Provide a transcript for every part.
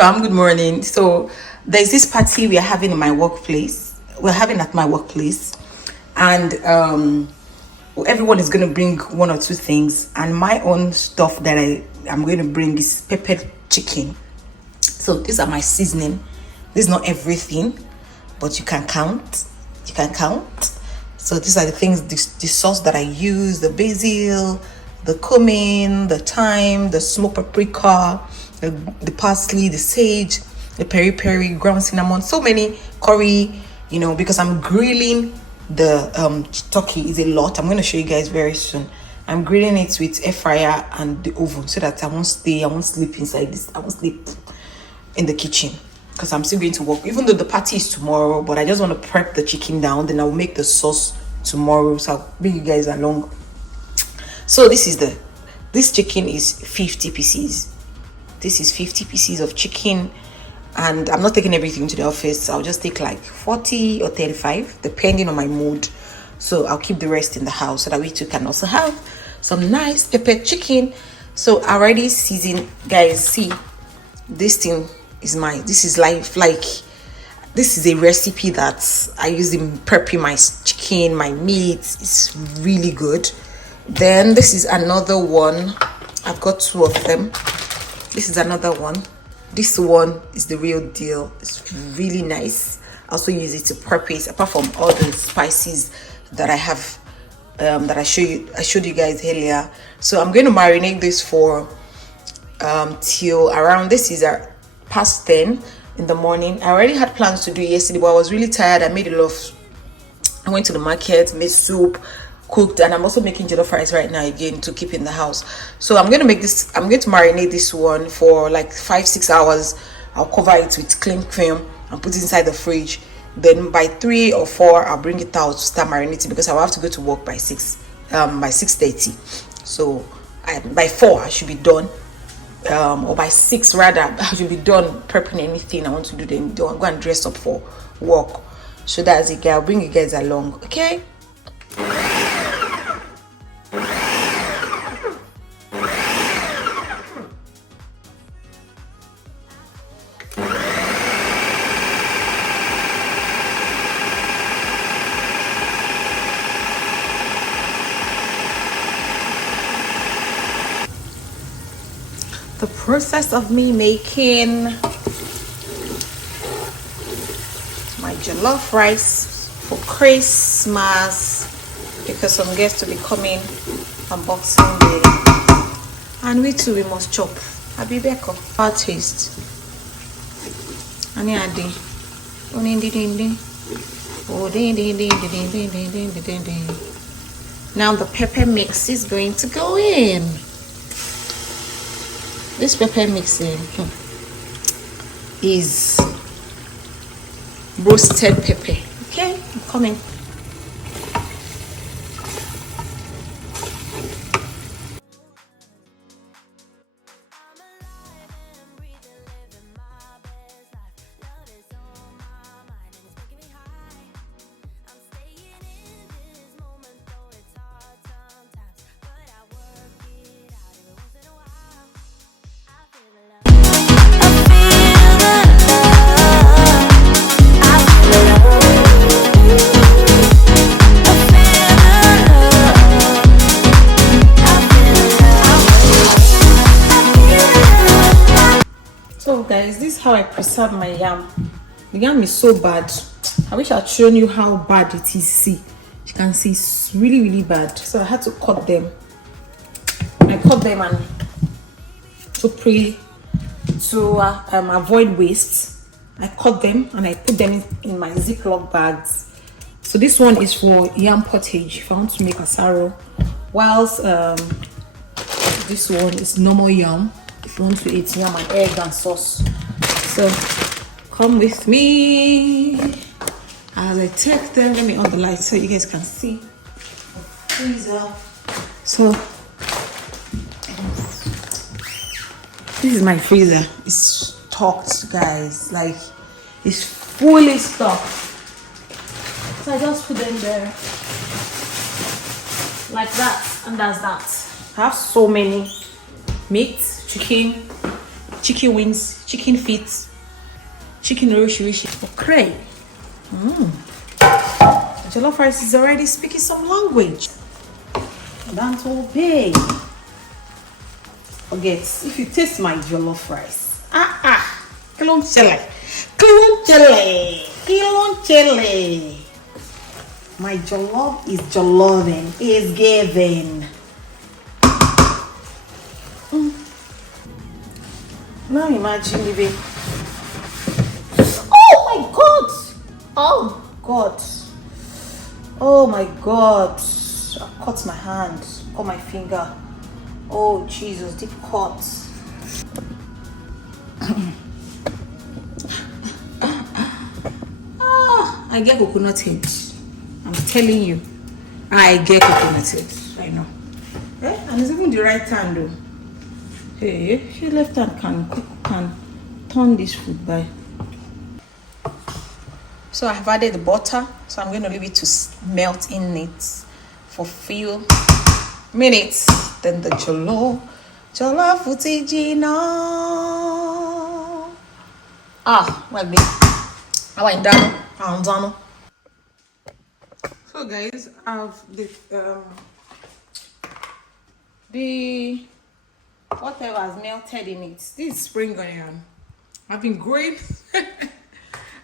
Good morning. So there's this party we are having in my workplace. We're having at my workplace, and everyone is going to bring one or two things. And my own stuff that I'm going to bring is peppered chicken. So these are my seasoning. This is not everything, but you can count. You can count. So these are the things, the sauce that I use: the basil, the cumin, the thyme, the smoked paprika, the parsley, the sage, the peri peri, ground cinnamon, so many curry, because I'm grilling the turkey is a lot. I'm going to show you guys very soon. I'm grilling it with air fryer and the oven so that I won't sleep inside this. I won't sleep in the kitchen because I'm still going to work, even though the party is tomorrow. But I just want to prep the chicken down, then I'll make the sauce tomorrow, so I'll bring you guys along. So this chicken is 50 pieces. This is 50 pieces of chicken, and I'm not taking everything to the office. I'll just take like 40 or 35 depending on my mood. So I'll keep the rest in the house so that we too can also have some nice peppered chicken. So already seasoned, guys. See, this thing is this is this is a recipe that I use in prepping my chicken, my meat. It's really good. Then this is another one. I've got two of them. This is another one. This one is the real deal. It's really nice. I also use it to prep it, apart from all the spices that I have, that I showed you guys earlier. So I'm going to marinate this for till around, this is past 10 in the morning. I already had plans to do it yesterday, but I was really tired. I went to the market, made soup, cooked, and I'm also making jollof rice right now again to keep in the house. So I'm going to marinate this one for like 5-6 hours. I'll cover it with cling film and put it inside the fridge. Then by 3 or 4 I'll bring it out to start marinating, because I'll have to go to work by 6:30. So by 4 I should be done, or by 6 rather, I should be done prepping anything I want to do. Then go and dress up for work. So that's it, guys. I'll bring you guys along, okay? The process of me making my jollof rice for Christmas, because some guests will be coming on Boxing Day, and we too, we must chop. I'll be back up. Our taste. Now the pepper mix is going to go in. This pepper mixing is roasted pepper. Okay, I'm coming. So guys, this is how I preserve my yam. The yam is so bad. I wish I'd shown you how bad it is. See, you can see it's really bad. So I had to cut them. I cut them and to avoid waste. I cut them and I put them in my Ziploc bags. So this one is for yam pottage if I want to make asaro, whilst this one is normal yam if you want to eat yam and egg and sauce. So come with me as I take them. Let me on the light so you guys can see the freezer. So this is my freezer. It's stocked, guys. Like, it's fully stocked. So I just put them there like that, and that's that. I have so many meat, chicken, chicken wings, chicken feet, chicken roshi. Okay. Jollof rice is already speaking some language. Don't obey. Forget, if you taste my jollof rice, kilon chile. My jollof is jolloving, is giving. Now imagine living. Oh my God! Oh God! Oh my God! I cut my hand, cut my finger. Oh Jesus, deep cut. I get coconut head. I'm telling you, I get coconut head. I know. And it's even the right hand though. Hey, your left hand can turn this food by. So I've added the butter, so I'm going to leave it to melt in it for a few minutes. Then the jollof footage. Well, I'm done. So guys, I've the whatever has melted in it. This is spring onion. I've been growing.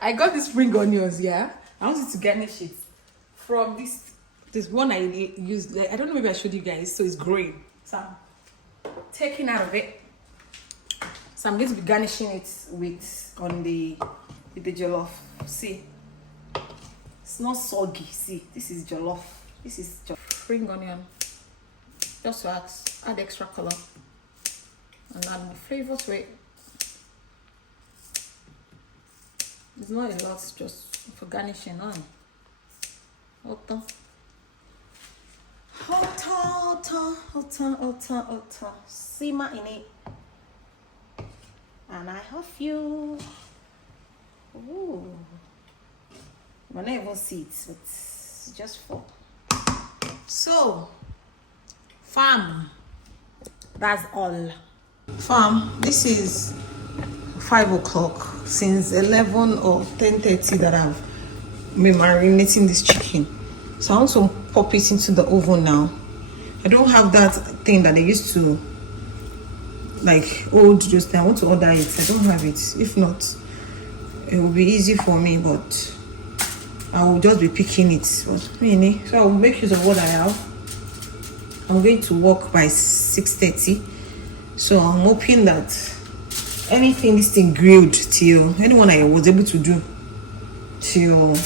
I got this spring onions, yeah. I wanted to garnish it from this one I used. I don't know, maybe I showed you guys. So it's growing. So I'm taking out of it. So I'm going to be garnishing it with the jollof. See, it's not soggy. See, this is jollof. This is spring onion. Just to add extra color and add the flavor to it. It's not a lot, just for garnishing on. Hot. Simmer in it. And I have you. Ooh. I don't even see it, but it's just for. So, fam, that's all. Fam, this is 5 o'clock. Since 11 or 10:30 that I've been marinating this chicken. So I want to pop it into the oven now. I don't have that thing that they used to like old just I want to order it. I don't have it. If not, it will be easy for me, but I will just be picking it. But really, so I will make use of what I have. I'm going to work by 6:30. So I'm hoping that anything this thing grilled till anyone I was able to do till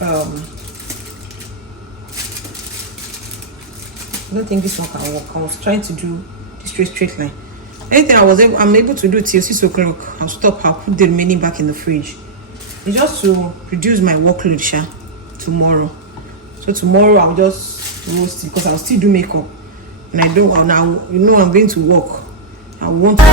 I don't think this one can work. I was trying to do this straight line. Anything I'm able to do till 6 o'clock, I'll stop. I'll put the remaining back in the fridge. It's just to reduce my workload tomorrow. So tomorrow I'll just roast it because I'll still do makeup. And I don't now, I'm going to work. I want to.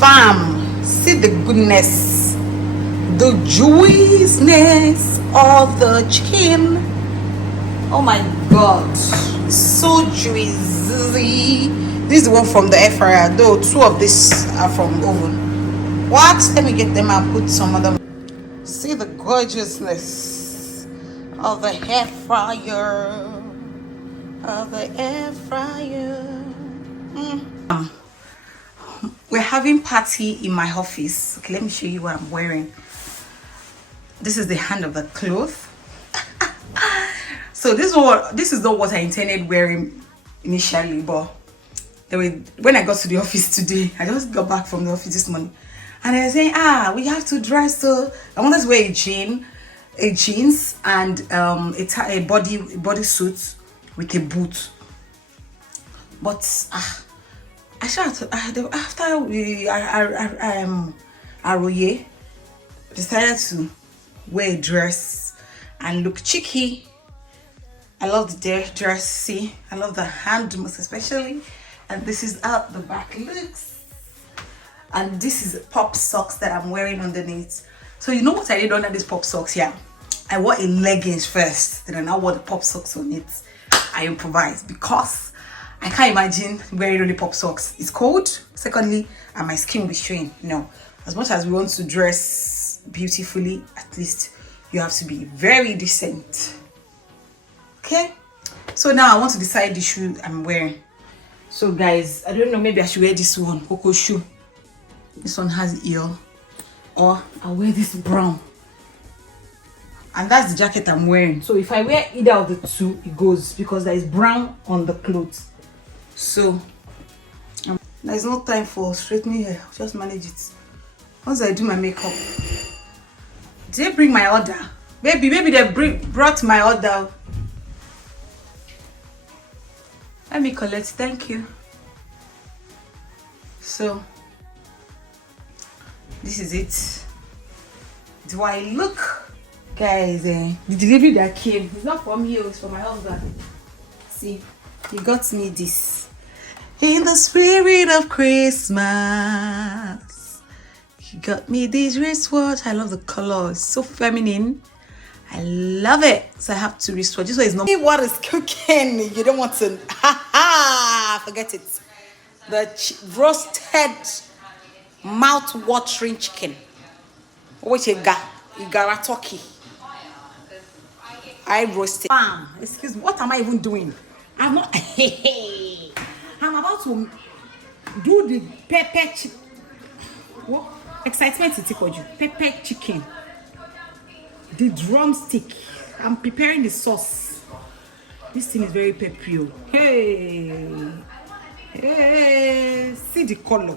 Bam! See the goodness, the juiciness of the chicken. Oh my God, so juicy. This is the one from the air fryer, though 2 of these are from the oven. What? Let me get them and put some of them. See the gorgeousness of the air fryer. We're having party in my office. Okay, let me show you what I'm wearing. This is the hand of the cloth. So this is not what I intended wearing initially, but when I got to the office today, I just got back from the office this morning, and they were saying, we have to dress. So I wanted to wear a jeans and a body suit with a boot. But after we Aroye decided to wear a dress and look cheeky. I love the dress. See, I love the hand most especially, and this is how the back looks. And this is pop socks that I'm wearing underneath. So you know what I did under these pop socks? Yeah, I wore a leggings first, then I wore the pop socks on it. I improvised because I can't imagine wearing only pop socks. It's cold. Secondly, and my skin will be strained. No, as much as we want to dress beautifully, at least you have to be very decent. Okay, so now I want to decide the shoe I'm wearing. So guys, I don't know, maybe I should wear this one, Coco shoe. This one has heel, or I'll wear this brown, and that's the jacket I'm wearing. So if I wear either of the two, it goes, because there is brown on the clothes. So there's no time for straightening hair. I'll just manage it once I do my makeup. Did they bring my order? Maybe they brought my order. Let me collect. Thank you. So this is it. Do I look, guys? The delivery that came, it's not for me, it's for my husband. See, he got me this. In the spirit of Christmas, he got me this wristwatch. I love the color. It's so feminine. I love it. So I have to wristwatch. This one is not what is cooking. You don't want to forget it. The roasted mouth-watering chicken. What you got? You got a turkey. I roasted. Excuse me. What am I even doing? I'm not. I'm about to do the pepper chicken. What excitement is it called? Pepper chicken. The drumstick. I'm preparing the sauce. This thing is very peppery. Hey, see the color.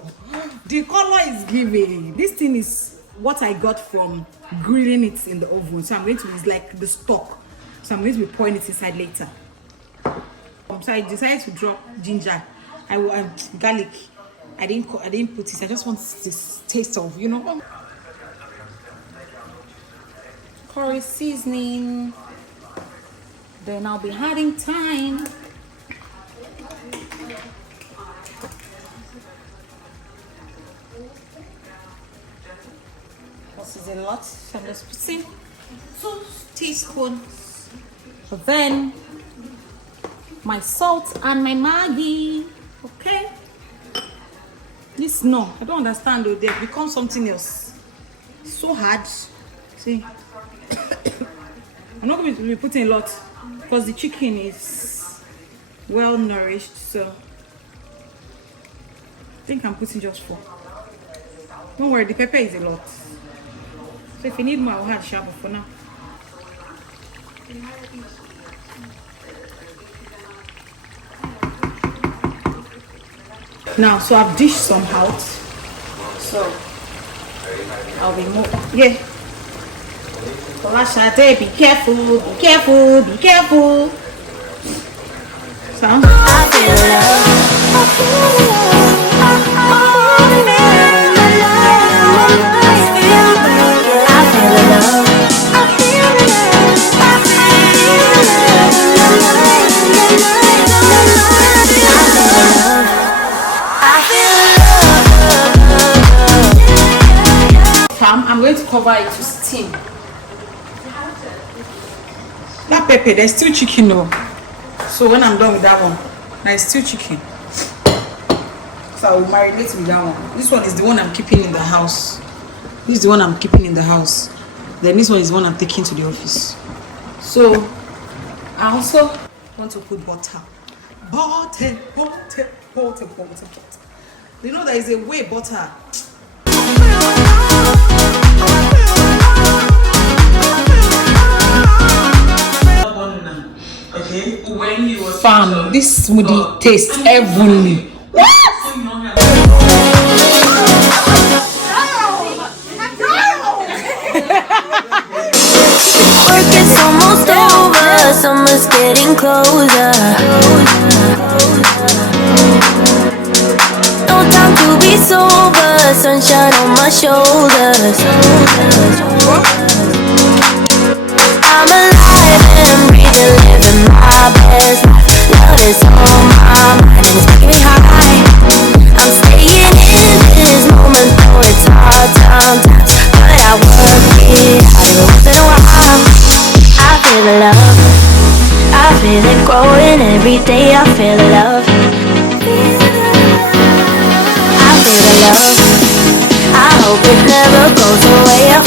The color is giving. This thing is what I got from grilling it in the oven. So I'm going to use like the stock. So I'm going to be pouring it inside later. So I decided to drop ginger. I want garlic. I didn't put it. I just want this taste of, you know, curry seasoning. Then I'll be adding thyme. This is a lot, so I'm just putting 2 teaspoons. But then my salt and my Maggi. Okay. This no, I don't understand though. They become something else. It's so hard. See, I'm not going to be putting a lot because the chicken is well nourished. So I think I'm putting just 4. Don't worry, the pepper is a lot. So if you need more, I'll add sharp for now. Now, so I've dished some out. So I'll be more. Yeah. Folashade, be careful, be careful, be careful. So I feel love. I feel love. I'm going to cover it to steam. That pepper, there's still chicken though. So when I'm done with that one, there's still chicken. So I will marinate with that one. This one is the one I'm keeping in the house. This is the one I'm keeping in the house. Then this one is the one I'm taking to the office. So I also want to put butter. Butter. You know there is a way butter. Okay. When he was Fam, this smoothie tastes heavenly. Work is almost over, summer's getting closer. No time to be sober, sunshine on my shoulders. I'm alive and I'm breathing, living my best life. Love is on my mind and it's making me high. I'm staying in this moment, though it's hard sometimes, but I work it out every once in a while. I feel the love, I feel it growing every day. I feel the love, I feel the love. I hope it never goes away. I